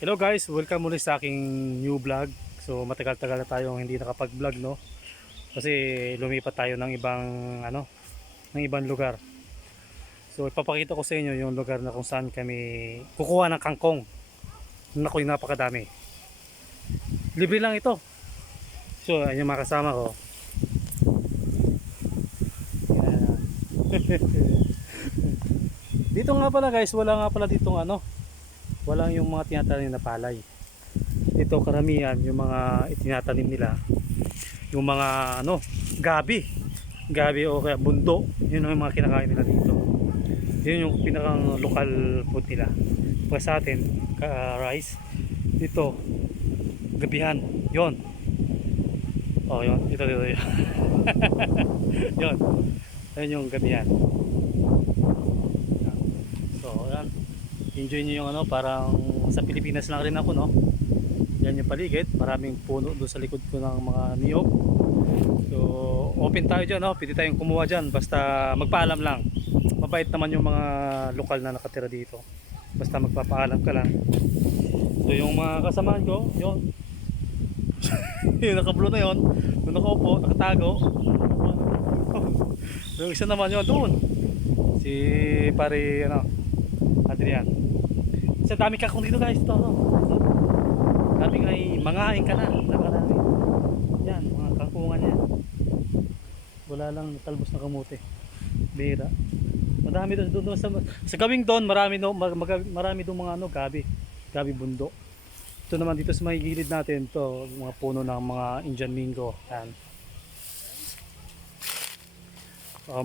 Hello guys, welcome muli sa aking new vlog. So matagal-tagal na tayong hindi nakapag-vlog, no? Kasi lumipat tayo ng ibang ng ibang lugar. So ipapakita ko sa inyo yung lugar na kung saan kami kukuha ng kangkong. Naku, yung napakadami. Libre lang ito. So ayun yung mga kasama ko. Yan. Dito nga pala guys, wala nga pala ditong walang yung mga tinatanim na palay. Ito karamihan yung mga itinatanim nila, yung mga gabi o kaya bundo. Yun yung mga kinakain nila dito. Yun yung pinakang local food nila. Pag sa atin rice, dito gabihan yon. Oh yun, ito yun. Yun, yun yung gabihan. So yan, enjoy nyo yung parang sa Pilipinas lang rin ako, no? Yan yung paligid, maraming puno doon sa likod ko ng mga niyog. So open tayo dyan, no? Pwede tayong kumuha dyan, basta magpaalam lang. Mabait naman yung mga lokal na nakatira dito, basta magpapaalam ka lang. So yung mga kasamahan ko, yun. Yung nakablo na yun, yung nakaupo, nakatago. Yung isa naman yun doon, si pare Adrian. Sa dami kakong dito guys, ito daming ay mangain ka na, nakarami. Yan, mga kangkungan yan. Wala lang talbos na kamote. Bira. Madami doon sa gawing doon, marami doon mga gabi bundo. Ito naman dito sa may gilid natin, to mga puno ng mga Indian Mingo. Yan.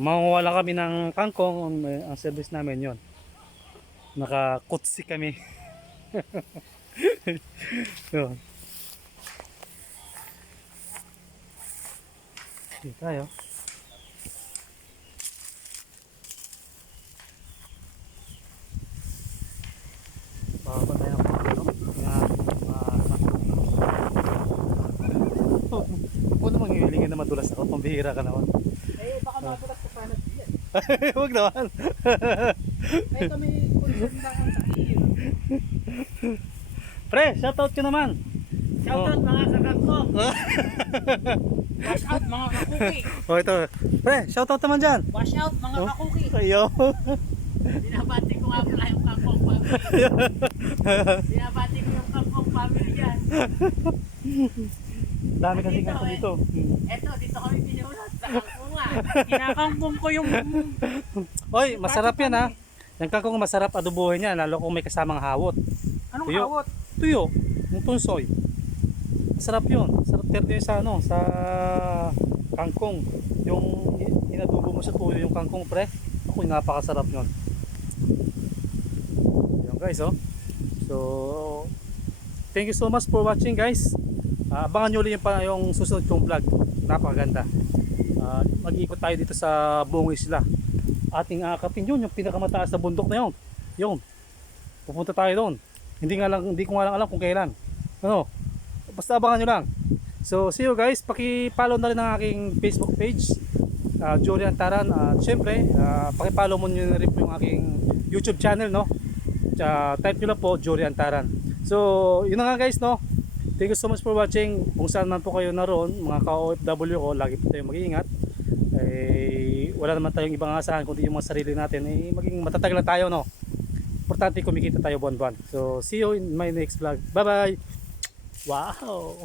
Manguwala kami ng kangkong, ang service namin yon. Nakakutsi kami. Yun. Dito tayo. Baka tayo ng Huwag namang hihilingin na madulas ako, pambihira ka naman. Eh, baka madulas ka pa na diyan. Huwag naman. Eh, kami konsum lang ang sakit. Pre, shoutout ka naman. Shoutout mga kakakong. Wash out mga kakuki. Oh, ito. Pre, shoutout naman dyan. Wash out mga kakuki. Ayo. Binabati ko nga pala yung kangkong family. Binabati ko yung kangkong family dyan. Dami kasi kangkong dito. Eto, dito kami pinulat sa kangkonga. Kinakangkong ko yung... Oy, masarap yan ha. Yung kangkong masarap adobohin niya, lalo kung may kasamang hawot. Anong Tuyo. hawot? Tuyo, yung tunsoy. Masarap yun. Sarap terde yun sa sa kangkong. Yung inadubo mo sa tuyo yung kangkong, pre. Ako, napakasarap yun. Yan guys, oh. So, thank you so much for watching guys. Abangan nyo ulit yung susunod kong vlog. Napakaganda. Mag-ikot tayo dito sa buong isla. Ating aakapin yun, yung pinakamataas na bundok na yun. Yun. Pupunta tayo doon. Hindi ko nga lang alam kung kailan. Basta abangan nyo lang. So, see you guys. Paki-follow na rin ang aking Facebook page, Jory Antaran. Siyempre, paki-follow mo nyo na rin po yung aking YouTube channel, no? Type nyo lang po, Jory Antaran. So, yun na nga guys, no? Thank you so much for watching. Kung saan man po kayo naroon, mga ka-OFW ko, lagi po tayong mag-iingat. Wala naman tayong ibang asahan kundi yung mga sarili natin. Maging matatag lang tayo, no? Importante kumikita tayo buwan-buwan. So, see you in my next vlog. Bye-bye! Wow!